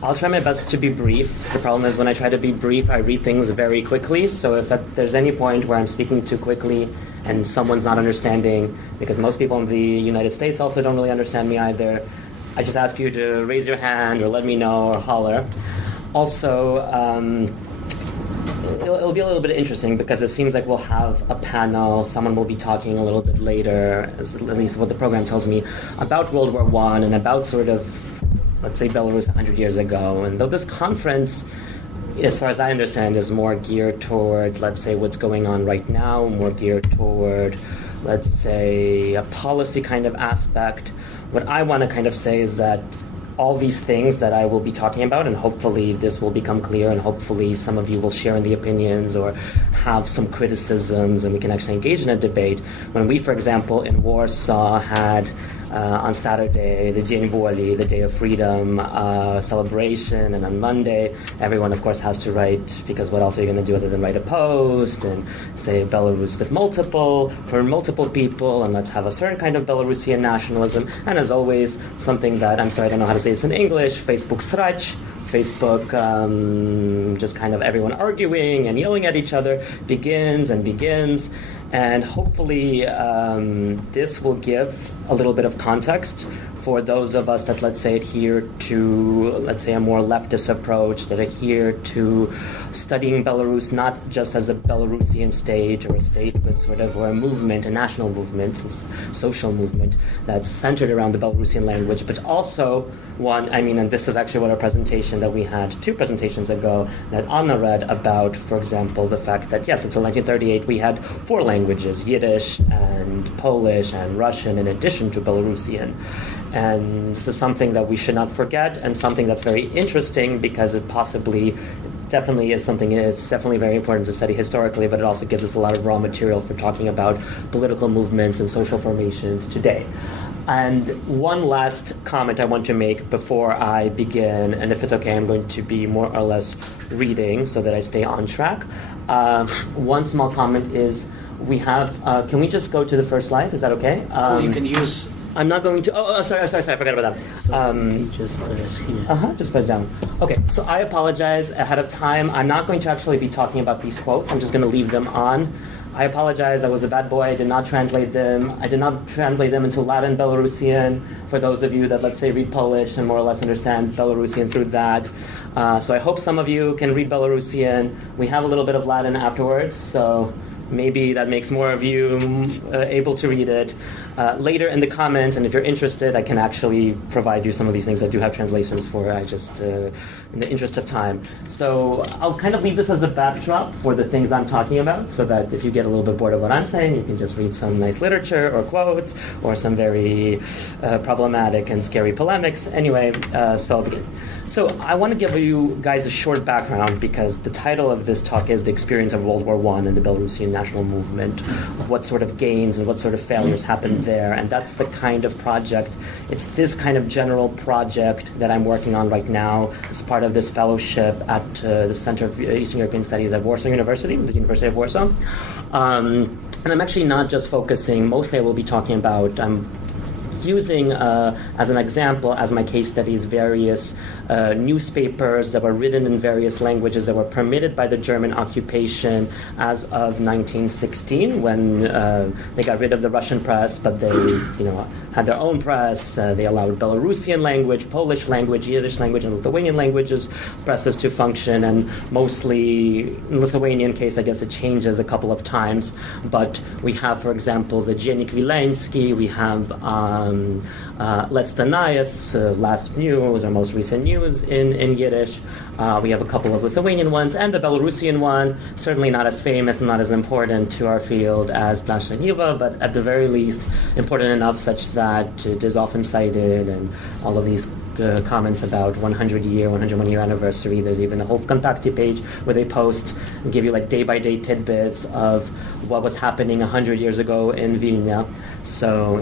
I'll try my best to be brief. The problem is when I try to be brief, I read things very quickly. So if there's any point where I'm speaking too quickly and someone's not understanding, because most people in the United States also don't really understand me either, I just ask you to raise your hand or let me know or holler. Also, it'll be a little bit interesting because it seems like we'll have a panel, someone will be talking a little bit later, at least what the program tells me, about World War I and about sort of, let's say, Belarus 100 years ago. And though this conference, as far as I understand, is more geared toward, let's say, what's going on right now, more geared toward, let's say, a policy kind of aspect, what I want to kind of say is that all these things that I will be talking about, and hopefully this will become clear, and hopefully some of you will share in the opinions or have some criticisms, and we can actually engage in a debate. When we, for example, in Warsaw had on Saturday, the Dzień Woli, the Day of Freedom celebration, and on Monday, everyone, of course, has to write, because what else are you going to do other than write a post and say Belarus for multiple people, and let's have a certain kind of Belarusian nationalism. And as always, something that, I'm sorry, I don't know how to say this in English, Facebook srać, Facebook, just kind of everyone arguing and yelling at each other, begins. And hopefully this will give a little bit of context for those of us that, let's say, adhere to, let's say, a more leftist approach, that adhere to studying Belarus not just as a Belarusian state or a state, but sort of or a movement, a national movement, a social movement that's centered around the Belarusian language, but also one, and this is actually what our presentation that we had 2 presentations ago that Anna read about, for example, the fact that, yes, until 1938 we had 4 languages, Yiddish and Polish and Russian, in addition to Belarusian. And this is something that we should not forget, and something that's very interesting because it definitely is something, it's definitely very important to study historically, but it also gives us a lot of raw material for talking about political movements and social formations today. And one last comment I want to make before I begin, and if it's okay, I'm going to be more or less reading so that I stay on track. One small comment is we have, can we just go to the first slide? Is that okay? You can use... I'm not going to, sorry, I forgot about that. So just press here. Just press down. Okay, so I apologize ahead of time. I'm not going to actually be talking about these quotes. I'm just going to leave them on. I apologize, I was a bad boy, I did not translate them. I did not translate them into Latin Belarusian, for those of you that, let's say, read Polish and more or less understand Belarusian through that. So I hope some of you can read Belarusian. We have a little bit of Latin afterwards, so maybe that makes more of you able to read it. Later in the comments, and if you're interested, I can actually provide you some of these things I do have translations for, in the interest of time. So I'll kind of leave this as a backdrop for the things I'm talking about, so that if you get a little bit bored of what I'm saying, you can just read some nice literature or quotes, or some very problematic and scary polemics. Anyway, so I'll begin. So I want to give you guys a short background, because the title of this talk is The Experience of World War I and the Belarusian National Movement, what sort of gains and what sort of failures happened there. And that's the kind of project, it's this kind of general project that I'm working on right now as part of this fellowship at the Center of Eastern European Studies at Warsaw University, the University of Warsaw. And I'm actually not just focusing, mostly I will be talking about, using as an example, as my case studies, various newspapers that were written in various languages that were permitted by the German occupation as of 1916, when they got rid of the Russian press, but they had their own press. They allowed Belarusian language, Polish language, Yiddish language, and Lithuanian languages presses to function, and mostly in Lithuanian case, I guess it changes a couple of times, but we have, for example, the Dziennik Wileński, we have Let's Denias, last news, or most recent news in Yiddish. We have a couple of Lithuanian ones, and the Belarusian one, certainly not as famous and not as important to our field as Dashna Niva, but at the very least important enough such that it is often cited, and all of these comments about 101 year anniversary. There's even a whole Kontakte page where they post and give you like day-by-day tidbits of what was happening 100 years ago in Vilna. So,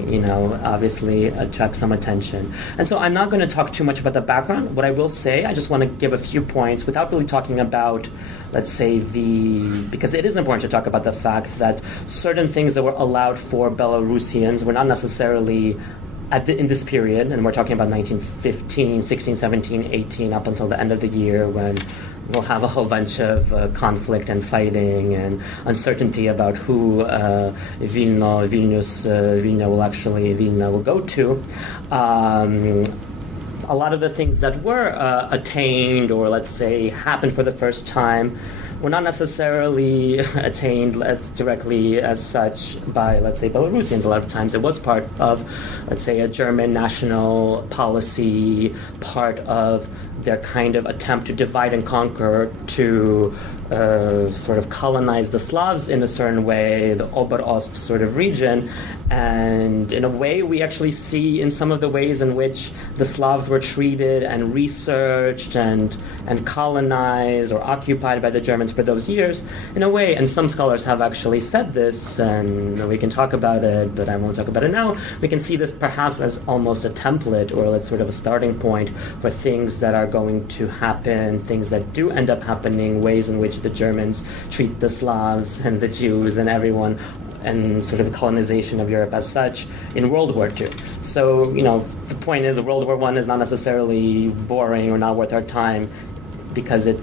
obviously attracts some attention. And so I'm not going to talk too much about the background. What I will say, I just want to give a few points without really talking about, let's say, because it is important to talk about the fact that certain things that were allowed for Belarusians were not necessarily in this period, and we're talking about 1915, 16, 17, 18, up until the end of the year when we'll have a whole bunch of conflict and fighting and uncertainty about who Vilna will go to. A lot of the things that were attained, or let's say happened for the first time, were not necessarily attained as directly as such by, let's say, Belarusians. A lot of times it was part of, let's say, a German national policy, part of their kind of attempt to divide and conquer, to sort of colonize the Slavs in a certain way, the Ober-Ost sort of region. And in a way, we actually see in some of the ways in which the Slavs were treated and researched and colonized or occupied by the Germans for those years, in a way, and some scholars have actually said this, and we can talk about it, but I won't talk about it now. We can see this perhaps as almost a template, or as sort of a starting point for things that are going to happen, things that do end up happening, ways in which the Germans treat the Slavs and the Jews and everyone, and sort of the colonization of Europe as such in World War II. So, the point is that World War I is not necessarily boring or not worth our time, because it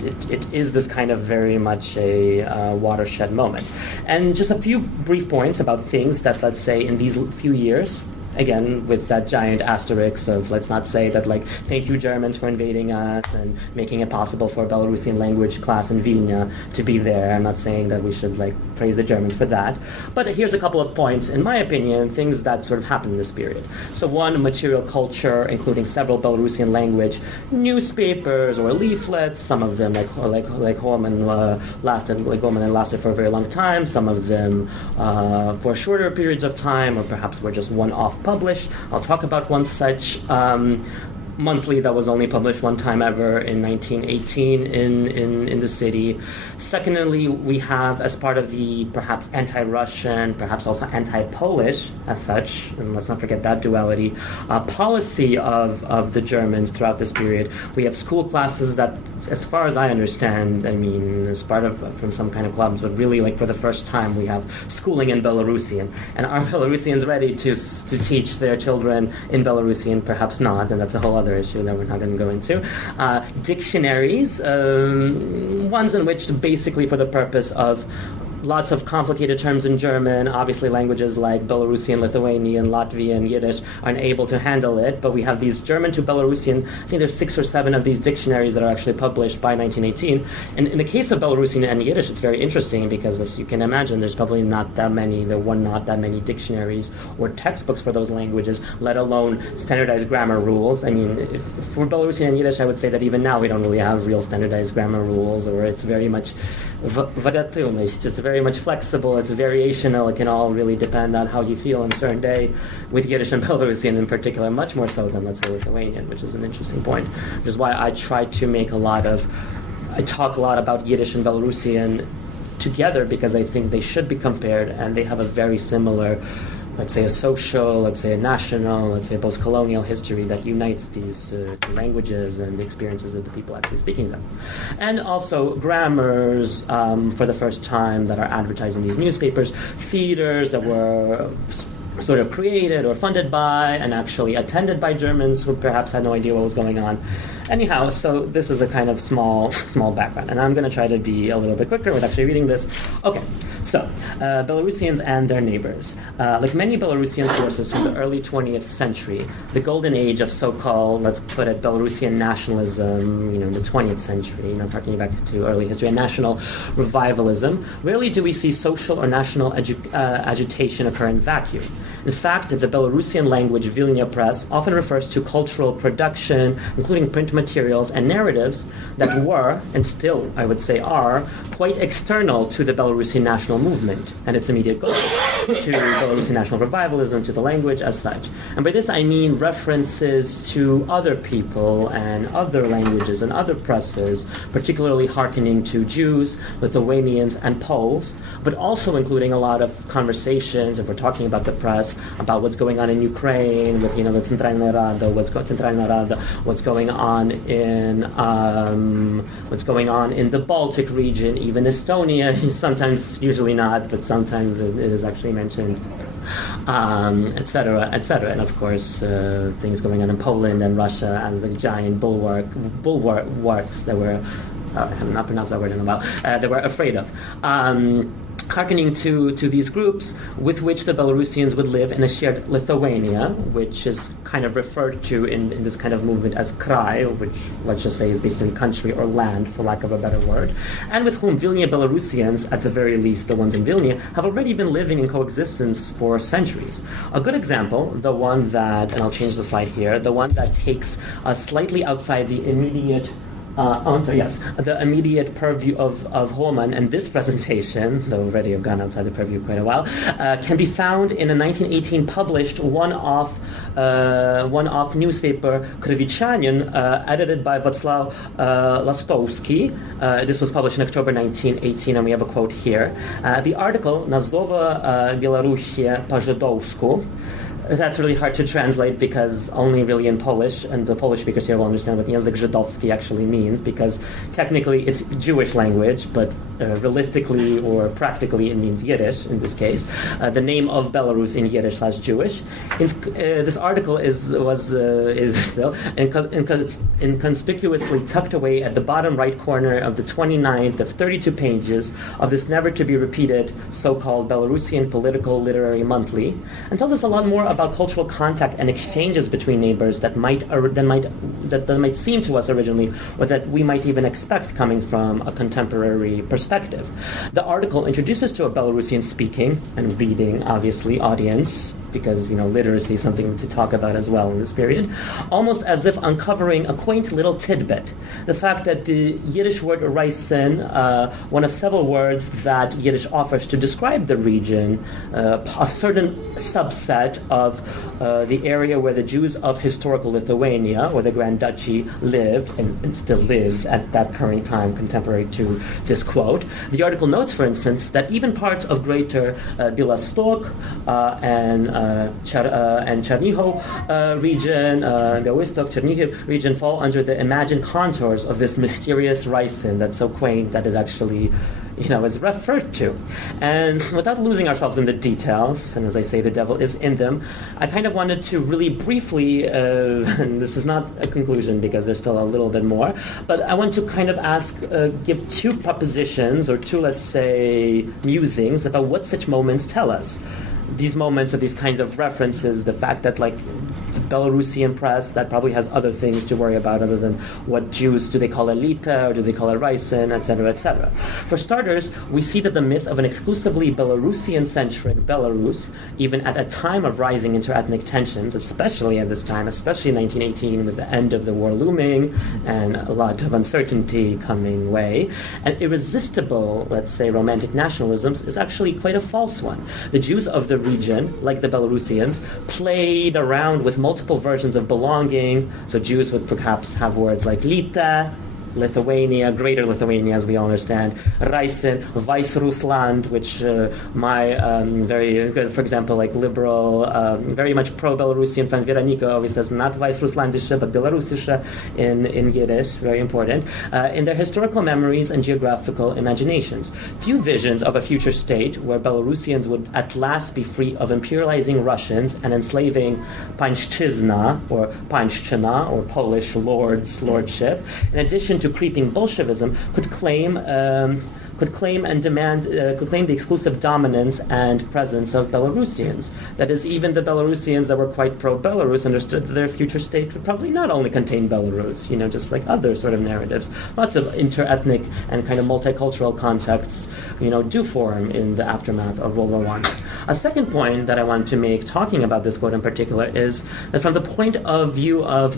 is this kind of very much a watershed moment. And just a few brief points about things that, let's say, in these few years, again, with that giant asterisk of, let's not say that, like, thank you Germans for invading us and making it possible for a Belarusian language class in Vilna to be there. I'm not saying that we should, like, praise the Germans for that. But here's a couple of points, in my opinion, things that sort of happened in this period. So one, material culture, including several Belarusian language newspapers or leaflets. Some of them, like Holman, lasted for a very long time. Some of them for shorter periods of time, or perhaps were just one-off published. I'll talk about one such monthly that was only published one time ever in 1918 in the city. Secondly, we have, as part of the perhaps anti-Russian, perhaps also anti-Polish as such, and let's not forget that duality, policy of the Germans throughout this period. We have school classes that, as far as I understand, as part of from some kind of clubs, but really, like, for the first time, we have schooling in Belarusian. And are Belarusians ready to teach their children in Belarusian? Perhaps not, and that's a whole other issue that we're not going to go into. Dictionaries, ones in which basically for the purpose of lots of complicated terms in German. Obviously, languages like Belarusian, Lithuanian, Latvian, Yiddish aren't able to handle it, but we have these German to Belarusian. I think there's 6 or 7 of these dictionaries that are actually published by 1918. And in the case of Belarusian and Yiddish, it's very interesting because, as you can imagine, there were not that many dictionaries or textbooks for those languages, let alone standardized grammar rules. If for Belarusian and Yiddish, I would say that even now we don't really have real standardized grammar rules, or it's very much variatilny. It's very much flexible, it's variational, it can all really depend on how you feel on a certain day, with Yiddish and Belarusian in particular, much more so than, let's say, Lithuanian, which is an interesting point, which is why I try to talk a lot about Yiddish and Belarusian together, because I think they should be compared, and they have a very similar, let's say, a social, let's say a national, let's say a post-colonial history that unites these two languages and the experiences of the people actually speaking them. And also grammars, for the first time, that are advertised in these newspapers, theaters that were sort of created or funded by and actually attended by Germans who perhaps had no idea what was going on. Anyhow, so this is a kind of small background, and I'm going to try to be a little bit quicker with actually reading this. Okay, so Belarusians and their neighbors. Like many Belarusian sources from the early 20th century, the golden age of so-called, let's put it, Belarusian nationalism, the 20th century, talking back to early history, and national revivalism, rarely do we see social or national agitation occur in vacuum. In fact, the Belarusian language Vilna Press often refers to cultural production, including print materials and narratives that were, and still, I would say, are, quite external to the Belarusian national movement and its immediate goals, to Belarusian national revivalism, to the language as such. And by this I mean references to other people and other languages and other presses, particularly hearkening to Jews, Lithuanians, and Poles, but also including a lot of conversations, if we're talking about the press, about what's going on in Ukraine, with the Centralna Rada, what's going on in the Baltic region, even Estonia, sometimes, usually not, but sometimes it is actually mentioned. etc., etc. And of course, things going on in Poland and Russia as the giant bulwarks that were, I have not pronounced that word in a while, they were afraid of. Hearkening to these groups with which the Belarusians would live in a shared Lithuania, which is kind of referred to in this kind of movement as Krai, which let's just say is basically country or land, for lack of a better word, and with whom Vilnius Belarusians, at the very least the ones in Vilnius, have already been living in coexistence for centuries. A good example, the one that, and I'll change the slide here, the one that takes us slightly outside the immediate the immediate purview of Holman and this presentation, though already have gone outside the purview quite a while, can be found in a 1918 published one-off newspaper, Kryvyczanin, edited by Wacław Lastowski. This was published in October 1918, and we have a quote here. The article Nazowa Białorusię po żydowsku. That's really hard to translate because only really in Polish, and the Polish speakers here will understand what język żydowski actually means, because technically it's Jewish language, but realistically or practically it means Yiddish in this case. The name of Belarus in Yiddish/Jewish. This article is still inconspicuously tucked away at the bottom right corner of the 29th of 32 pages of this never-to-be-repeated so-called Belarusian Political Literary Monthly, and tells us a lot more about cultural contact and exchanges between neighbors that might seem to us originally, or that we might even expect coming from a contemporary perspective. The article introduces to a Belarusian speaking and reading, obviously, audience, because literacy is something to talk about as well in this period, almost as if uncovering a quaint little tidbit. The fact that the Yiddish word Raisen, one of several words that Yiddish offers to describe the region, a certain subset of the area where the Jews of historical Lithuania, or the Grand Duchy, lived and still live at that current time, contemporary to this quote. The article notes, for instance, that even parts of greater Białystok and Chernihiv region, Białystok, Chernihiv region, fall under the imagined contours of this mysterious Raisen that's so quaint that it actually is referred to. And without losing ourselves in the details, and as I say, the devil is in them, I kind of wanted to really briefly, and this is not a conclusion because there's still a little bit more, but I want to kind of give two propositions, or two, let's say, musings about what such moments tell us. These moments of these kinds of references, the fact that, like, the Belarusian press that probably has other things to worry about other than what Jews, do they call it Lita or do they call it Raisen, etc., etc. For starters, we see that the myth of an exclusively Belarusian-centric Belarus, even at a time of rising interethnic tensions, especially at this time, especially in 1918 with the end of the war looming and a lot of uncertainty coming way, and irresistible, let's say, romantic nationalisms, is actually quite a false one. The Jews of the region, like the Belarusians, played around with multiple versions of belonging. So Jews would perhaps have words like Lita, Lithuania, Greater Lithuania, as we all understand, Raisen, Weißrussland, which my very good, for example, like liberal, very much pro-Belarusian friend Veronika always says not Weißrusslandische, but Belarusische in Yiddish, very important, in their historical memories and geographical imaginations. Few visions of a future state where Belarusians would at last be free of imperializing Russians and enslaving Pańszczyzna, or Pańszczyna, or Polish lordship, in addition to creeping Bolshevism, could claim the exclusive dominance and presence of Belarusians. That is, even the Belarusians that were quite pro-Belarus understood that their future state would probably not only contain Belarus, just like other sort of narratives. Lots of inter-ethnic and kind of multicultural contexts, do form in the aftermath of World War I. A second point that I want to make, talking about this quote in particular, is that from the point of view of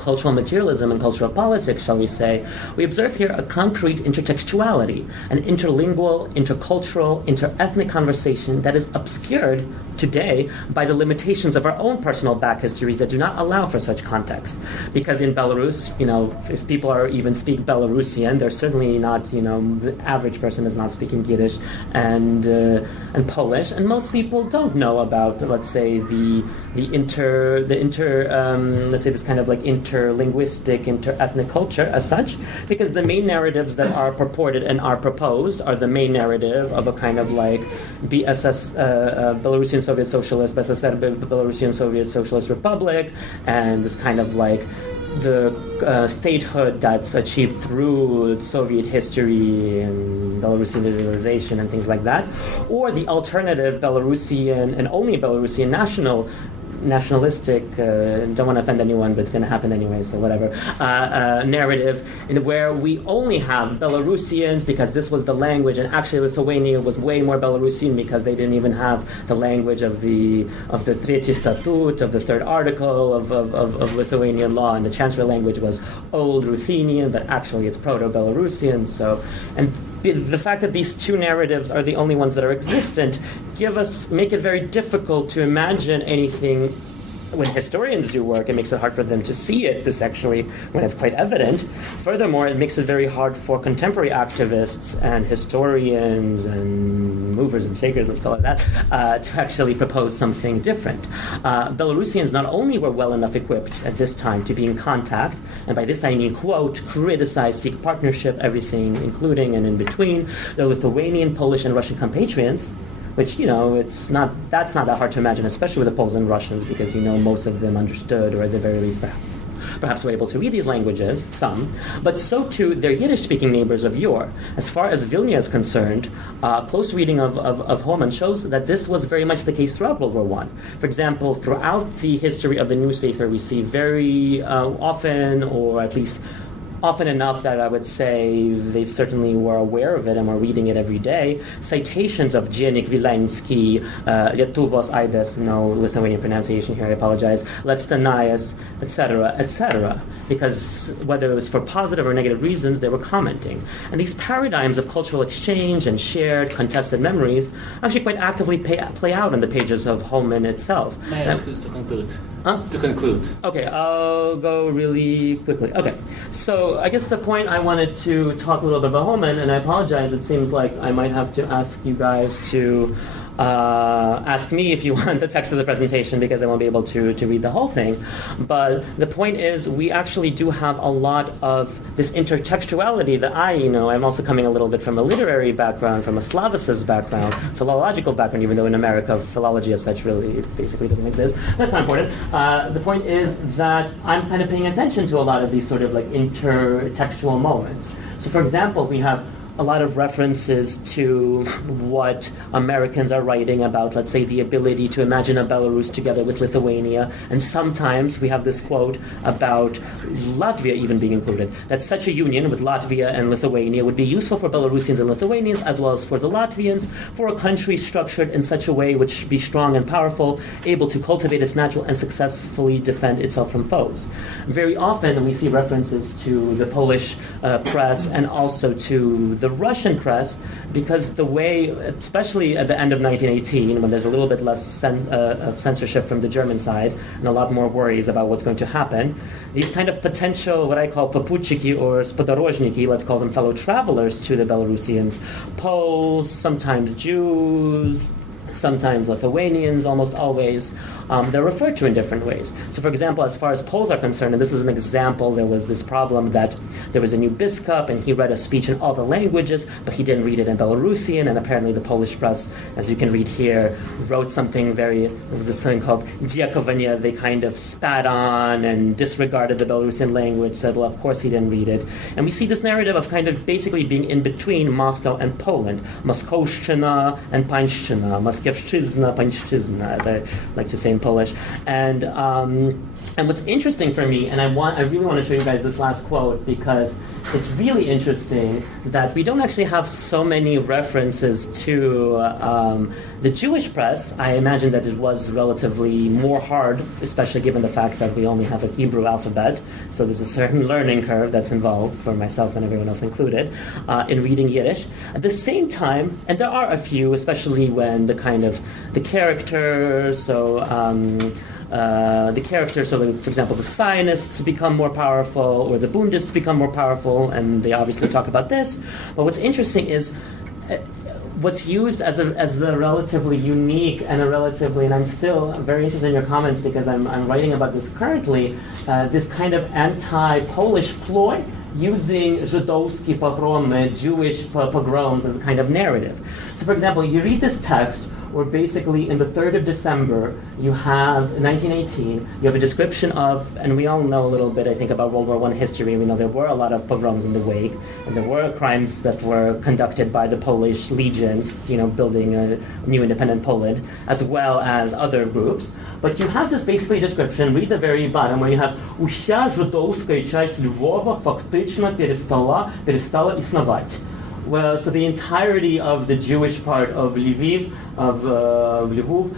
cultural materialism and cultural politics, shall we say, we observe here a concrete intertextuality, an interlingual, intercultural, interethnic conversation that is obscured today by the limitations of our own personal back histories that do not allow for such context. Because in Belarus, if people are even speak Belarusian, they're certainly not, the average person is not speaking Yiddish and Polish, and most people don't know about, let's say, let's say this kind of like interlinguistic, inter-ethnic culture as such, because the main narratives that are purported and are proposed are the main narrative of a kind of like BSS, Belarusian Soviet Socialist, BSSR, Belarusian Soviet Socialist Republic, and this kind of like the statehood that's achieved through Soviet history and Belarusian legalization and things like that, or the alternative Belarusian and only Belarusian nationalistic, don't want to offend anyone, but it's going to happen anyway, so whatever, narrative in where we only have Belarusians because this was the language, and actually Lithuania was way more Belarusian because they didn't even have the language of the Tretyi Statut, of the third article of Lithuanian law, and the chancellor language was Old Ruthenian, but actually it's Proto-Belarusian, and the fact that these two narratives are the only ones that are existent make it very difficult to imagine anything. When historians do work, it makes it hard for them to see this actually when it's quite evident. Furthermore, it makes it very hard for contemporary activists and historians and movers and shakers, let's call it that, to actually propose something different. Belarusians not only were well enough equipped at this time to be in contact, and by this I mean, quote, criticize, seek partnership, everything including and in between, their Lithuanian, Polish, and Russian compatriots, which, that's not that hard to imagine, especially with the Poles and Russians, because, most of them understood, or at the very least perhaps were able to read these languages, some, but so too their Yiddish-speaking neighbors of yore. As far as Vilna is concerned, close reading of Holman shows that this was very much the case throughout World War I. For example, throughout the history of the newspaper, we see very often, or at least often enough that I would say they certainly were aware of it and were reading it every day, citations of Dziennik Wileński, Lietuvos Aidas, no Lithuanian pronunciation here, I apologize, Letstanajas, etc., because whether it was for positive or negative reasons, they were commenting. And these paradigms of cultural exchange and shared, contested memories actually quite actively play out on the pages of Holman itself. May I ask you to conclude? To conclude. Okay, I'll go really quickly. Okay, so I guess the point I wanted to talk a little bit about Holman, and I apologize, it seems like I might have to ask you guys to ask me if you want the text of the presentation, because I won't be able to read the whole thing. But the point is, we actually do have a lot of this intertextuality that I'm also coming a little bit from a literary background, from a Slavicist background, philological background, even though in America philology as such really basically doesn't exist. That's not important. The point is that I'm kind of paying attention to a lot of these sort of like intertextual moments. So for example, we have a lot of references to what Americans are writing about, let's say, the ability to imagine a Belarus together with Lithuania. And sometimes we have this quote about Latvia even being included, that such a union with Latvia and Lithuania would be useful for Belarusians and Lithuanians, as well as for the Latvians, for a country structured in such a way which should be strong and powerful, able to cultivate its natural and successfully defend itself from foes. Very often we see references to the Polish press and also to the Russian press, because the way, especially at the end of 1918, when there's a little bit less of censorship from the German side and a lot more worries about what's going to happen, these kind of potential, what I call poputchiki or spodorozhniki, let's call them fellow travelers to the Belarusians, Poles, sometimes Jews, sometimes Lithuanians, almost always, they're referred to in different ways. So for example, as far as Poles are concerned, and this is an example, there was this problem that there was a new biscup and he read a speech in all the languages, but he didn't read it in Belarusian, and apparently the Polish press, as you can read here, wrote something this thing called dziakowanie. They kind of spat on and disregarded the Belarusian language, said, well, of course he didn't read it. And we see this narrative of kind of basically being in between Moscow and Poland, Moskowszczyna and Pańszczyna, Moskiewszczyzna, Pańszczyzna, as I like to say in Polish. And what's interesting for me, and I really want to show you guys this last quote, because it's really interesting that we don't actually have so many references to the Jewish press. I imagine that it was relatively more hard, especially given the fact that we only have a Hebrew alphabet. So there's a certain learning curve that's involved, for myself and everyone else included, in reading Yiddish. At the same time, and there are a few, especially when the characters, so for example, the Zionists become more powerful, or the Bundists become more powerful, and they obviously talk about this. But what's interesting is what's used as a relatively unique and and I'm still very interested in your comments because I'm writing about this currently, this kind of anti-Polish ploy using Żydowski pogromy, Jewish pogroms as a kind of narrative. So for example, you read this text where basically in the 3rd of December, you have, 1918, you have a description of, and we all know a little bit, I think, about World War I history. We know there were a lot of pogroms in the wake, and there were crimes that were conducted by the Polish legions, building a new independent Poland, as well as other groups. But you have this basically description, read the very bottom, where you have «Уся жидовська часть Львова фактично перестала існувати». Well, so the entirety of the Jewish part of Lviv, of Lviv,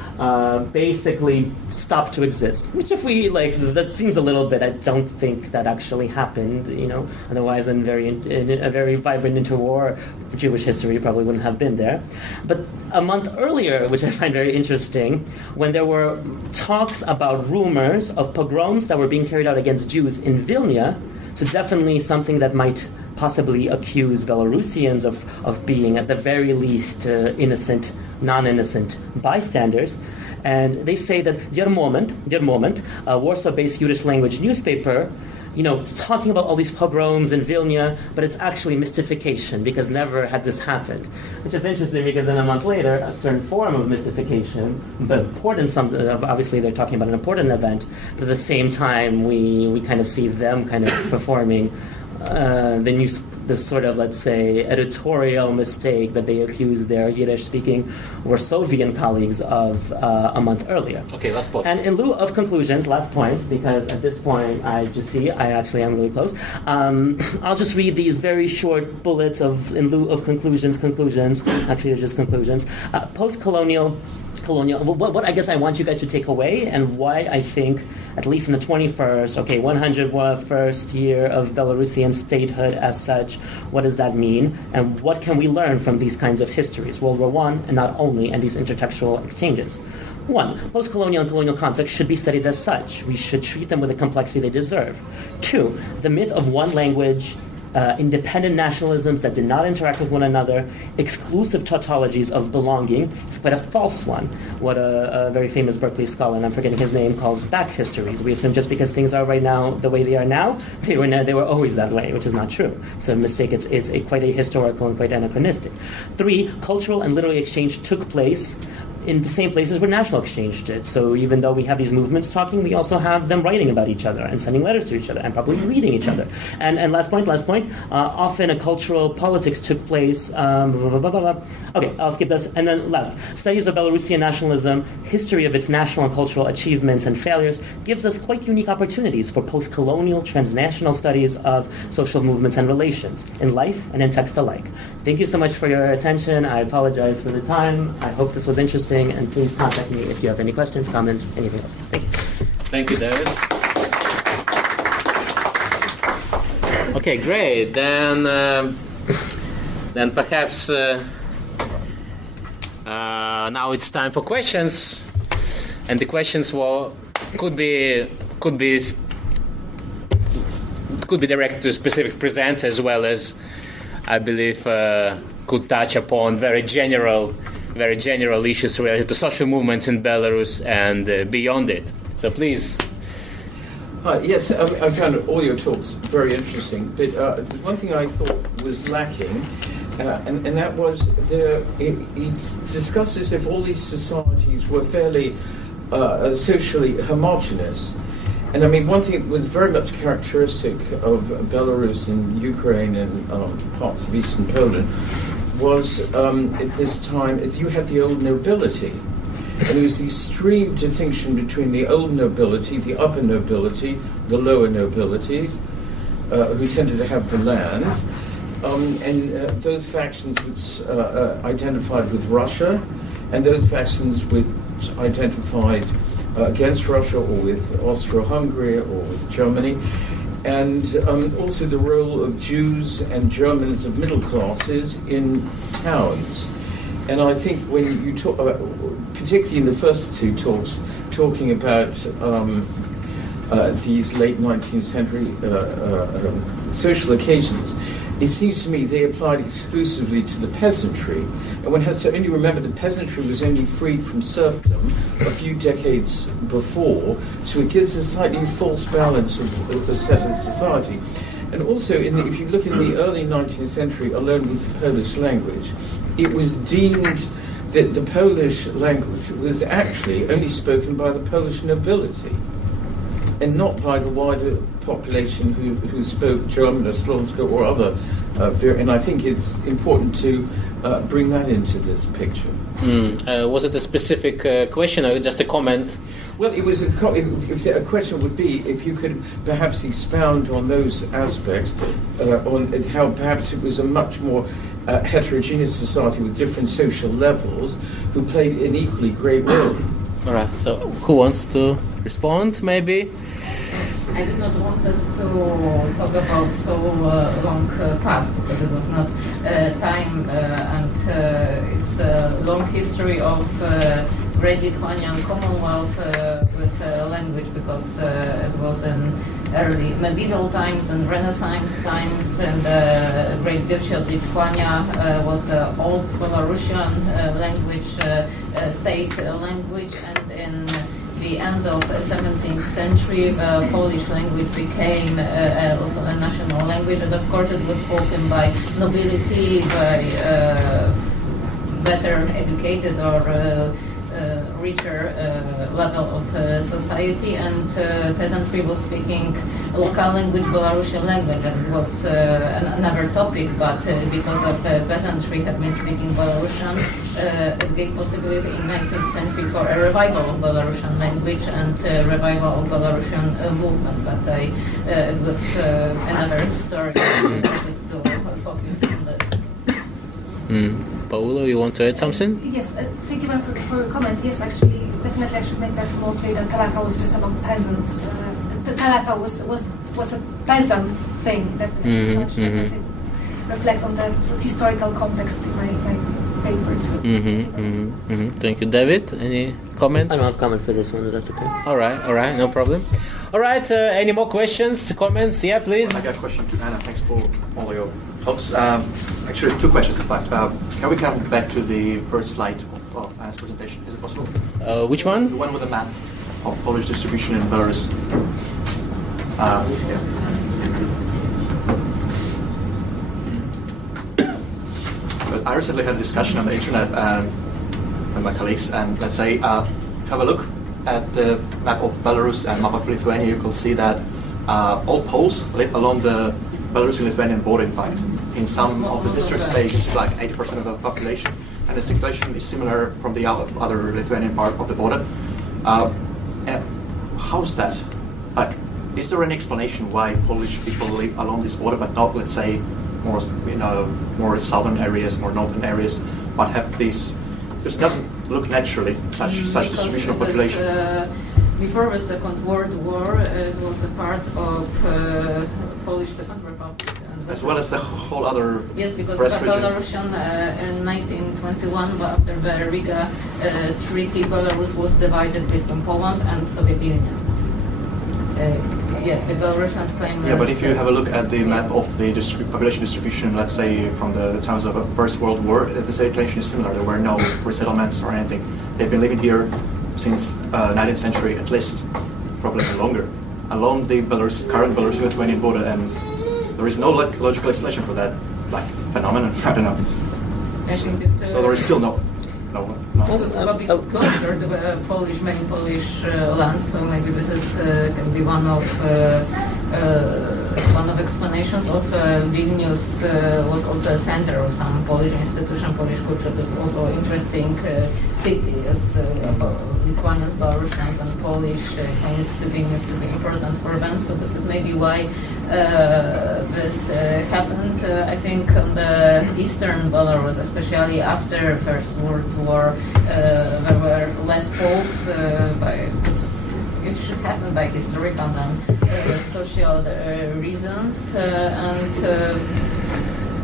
basically stopped to exist. Which, if we that seems a little bit. I don't think that actually happened. Otherwise, in a very vibrant interwar Jewish history, probably wouldn't have been there. But a month earlier, which I find very interesting, when there were talks about rumors of pogroms that were being carried out against Jews in Vilna, so definitely something that might possibly accuse Belarusians of being, at the very least, innocent, non-innocent bystanders. And they say that Der Moment, a Warsaw-based Yiddish language newspaper, it's talking about all these pogroms in Vilna, but it's actually mystification, because never had this happened. Which is interesting, because then a month later, a certain form of mystification, but important, obviously they're talking about an important event, but at the same time, we kind of see them kind of performing this sort of, let's say, editorial mistake that they accused their Yiddish-speaking Warsavian colleagues of a month earlier. Okay, last point. And in lieu of conclusions, last point, because at this point I actually am really close. I'll just read these very short bullets in lieu of conclusions. Actually, they're just conclusions. Post-colonial. What I guess I want you guys to take away, and why I think, at least in the 101st year of Belarusian statehood as such, what does that mean, and what can we learn from these kinds of histories, World War I, and not only, and these intertextual exchanges? 1. Post-colonial and colonial concepts should be studied as such. We should treat them with the complexity they deserve. 2. The myth of one language, independent nationalisms that did not interact with one another, exclusive tautologies of belonging, is quite a false one. What a very famous Berkeley scholar, and I'm forgetting his name, calls back histories. We assume just because things are right now the way they are now, they were always that way, which is not true. It's a mistake. It's quite a historical and quite anachronistic. 3. Cultural and literary exchange took place in the same places where national exchange did. So even though we have these movements talking, we also have them writing about each other and sending letters to each other and probably reading each other. And last point, often a cultural politics took place. Okay, I'll skip this. And then last, studies of Belarusian nationalism, history of its national and cultural achievements and failures, gives us quite unique opportunities for post-colonial transnational studies of social movements and relations, in life and in text alike. Thank you so much for your attention. I apologize for the time. I hope this was interesting. And please contact me if you have any questions, comments, anything else. Thank you. Thank you, David. Okay, great. Then perhaps now it's time for questions, and the questions could be directed to a specific presenter, as well as, I believe, could touch upon very general issues related to social movements in Belarus and beyond it. So please. Yes, I found all your talks very interesting, but the one thing I thought was lacking, and that was he discusses if all these societies were fairly socially homogenous. And I mean, one thing that was very much characteristic of Belarus and Ukraine and parts of Eastern Poland was at this time, you had the old nobility. And there was the extreme distinction between the old nobility, the upper nobility, the lower nobilities. who tended to have the land, and those factions which identified with Russia, and those factions which identified against Russia or with Austro-Hungary or with Germany, and also the role of Jews and Germans of middle classes in towns. And I think when you talk about, particularly in the first two talks, talking about these late 19th century social occasions, it seems to me they applied exclusively to the peasantry. And one has to only remember the peasantry was only freed from serfdom a few decades before, so it gives a slightly false balance of the settled society. And also, if you look in the early 19th century, alone with the Polish language, it was deemed that the Polish language was actually only spoken by the Polish nobility, and not by the wider population who spoke German or Slavska or other. And I think it's important to bring that into this picture. Was it a specific question or just a comment? Well, it was a question would be if you could perhaps expound on those aspects, on how perhaps it was a much more heterogeneous society with different social levels who played an equally great role. All right. So, who wants to respond? Maybe. I did not want to talk about so long past because it was not time and it's a long history of Great Lithuanian Commonwealth with language because it was in early medieval times and Renaissance times, and Great Duchy of Lithuania was the old Belarusian language, state language, and in the end of the 17th century, Polish language became also a national language, and of course it was spoken by nobility, by better educated or richer level of society, and peasantry was speaking local language, Belarusian language, and it was another topic, but because of peasantry had been speaking Belarusian, it gave possibility in 19th century for a revival of Belarusian language and revival of Belarusian movement, but it was another story. I wanted to focus on this. Paulo, you want to add something? Yes, thank you very much for your comment. Yes, actually, definitely I should make that more clear that Kalaka was just among peasants. The Kalaka was a peasant thing, definitely. So I should definitely reflect on the sort of historical context in my paper too. Thank you. David, any comment? I don't have comment for this one, but that's okay. All right, no problem. All right, any more questions, comments? Yeah, please. I got a question to Anna. Thanks for all your talks. Actually, two questions, in fact. Can we come back to the first slide of Anna's presentation? Is it possible? Which The one? one with the map of Polish distribution in Belarus. Yeah. Because I recently had a discussion on the internet with my colleagues, and let's say, if you have a look at the map of Belarus and map of Lithuania, you can see that all Poles live along the Belarusian-Lithuanian border, in fact. In some of the districts, they it's like 80% of the population, and the situation is similar from the other Lithuanian part of the border. How's that? Is there an explanation why Polish people live along this border, but not, let's say, more southern areas, more northern areas, but have these? Because it doesn't look naturally such distribution of population. Before the Second World War, it was a part of Polish Second Republic. As well as the whole other yes, because Press region. Belarusian in 1921, after the Riga Treaty, Belarus was divided between Poland and Soviet Union. The Belarusians claim. Yeah, but if you have a look at the map of the population distribution, let's say from the times of the First World War, the situation is similar. There were no resettlements or anything. They've been living here since 19th century at least, probably longer, along the current Belarusian-Lithuanian border, and there is no logical explanation for that phenomenon. I don't know. I think that, so there is still no. It was probably closer to main Polish lands, so maybe this is can be one of one of explanations. Also, Vilnius was also a center of some Polish institution, Polish culture. It was also interesting city as Lithuanians, Belarusians, and Polish claims to be important for them. So this is maybe why this happened. I think on the eastern Belarus, especially after First World War, there were less Poles. It should happen by historical and social reasons, and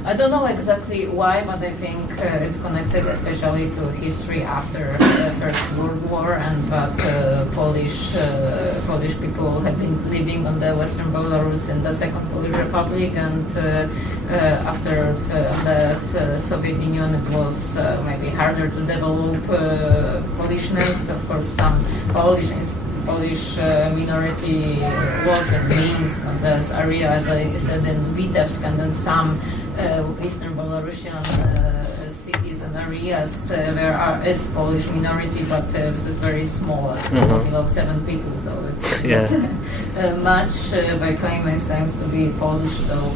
I don't know exactly why, but I think it's connected especially to history after the First World War, and that Polish people have been living on the Western Belarus in the Second Polish Republic, and after the Soviet Union it was maybe harder to develop Polishness. Of course, some Polish minority was in Minsk, and there's area, as I said, in Vitebsk, and then some Eastern Belarusian cities and areas there is Polish minority, but this is very small. It's below 7 people, so it's not much. By claiming seems to be Polish, so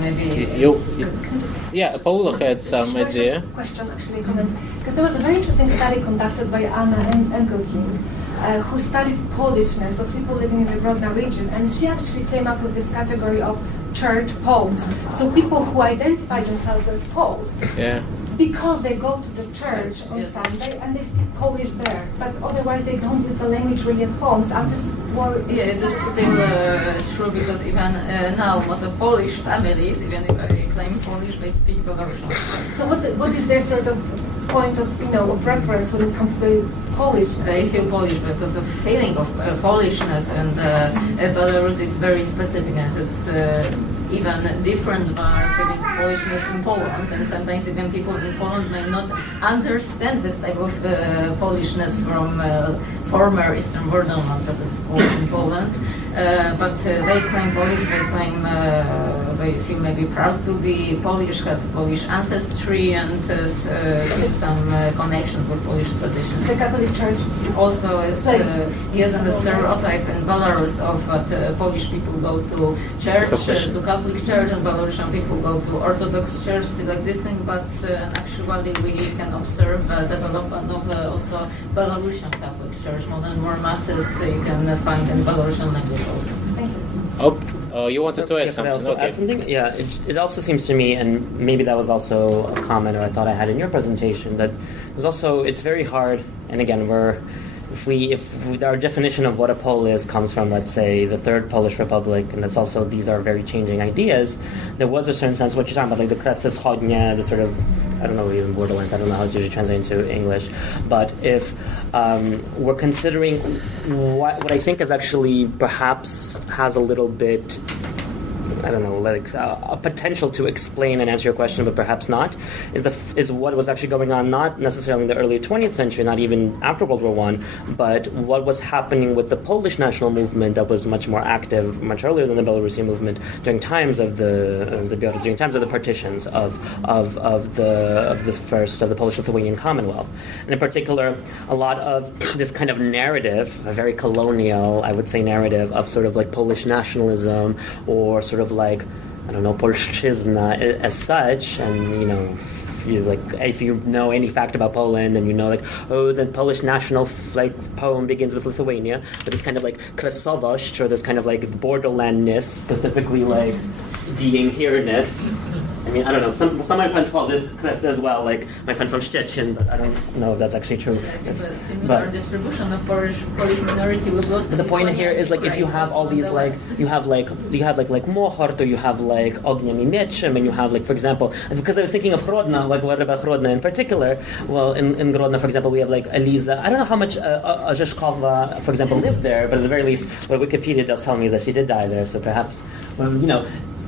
maybe Paula had some idea. Question, actually, comment, because there was a very interesting study conducted by Anna Engelking, who studied Polishness of people living in the Grodna region, and she actually came up with this category of church Poles. So people who identify themselves as Poles, because they go to the church on Sunday and they speak Polish there, but otherwise they don't use the language really at home. So I'm just worried. Yeah, it is still true, because even now most of Polish families, even if they claim Polish, they speak Belarusian. So what is their sort of point of of reference when it comes to Polish? They feel Polish because of feeling of Polishness, and Belarus is very specific, and it's even different than feeling Polishness in Poland, and sometimes even people in Poland may not understand this type of Polishness from former Eastern Borderlands, as it's called in Poland. But they claim Polish, they claim they feel maybe proud to be Polish, has Polish ancestry, and give some connection with Polish traditions. The Catholic Church also is the stereotype in Belarus of that Polish people go to church, to Catholic Church, and Belarusian people go to Orthodox Church, still existing, but actually we can observe the development of also Belarusian Catholic Church. More masses you can find in Belarusian language also. Thank you. Oh, you wanted to add Can I something? also add something? Yeah, it also seems to me, and maybe that was also a comment, or I thought I had in your presentation, that it's very hard, and again, if our definition of what a Pole is comes from, let's say, the Third Polish Republic, and these are very changing ideas, there was a certain sense of what you're talking about, like the Kresy Wschodnie, the sort of, I don't know, even borderlands, I don't know how it's usually translated into English, but if we're considering what I think is actually perhaps has a little bit, I don't know, like a potential to explain and answer your question, but perhaps not, is what was actually going on, not necessarily in the early 20th century, not even after World War I, but what was happening with the Polish national movement that was much more active, much earlier than the Belarusian movement during times of the partitions of the Polish-Lithuanian Commonwealth, and in particular, a lot of this kind of narrative, a very colonial, I would say, narrative of sort of like Polish nationalism, or sort of like, I don't know, Polszczyzna as such, and if you know any fact about Poland, and the Polish national poem begins with Lithuania, but this kind of like krasowość, or this kind of like borderlandness, specifically like being here-ness. I mean, I don't know. Some of my friends call this Kresy as well, like my friend from Szczecin, but I don't know if that's actually true. A similar distribution of Polish minority with those. The point here is like if you have all these you have Mohort, or you have like Ogniem i Mieczem, and you have like, for example, because I was thinking of Grodna, like what about Grodna in particular? Well, in Grodna, for example, we have like Eliza. I don't know how much Orzeszkowa, for example, lived there, but at the very least, what Wikipedia does tell me is that she did die there. So perhaps,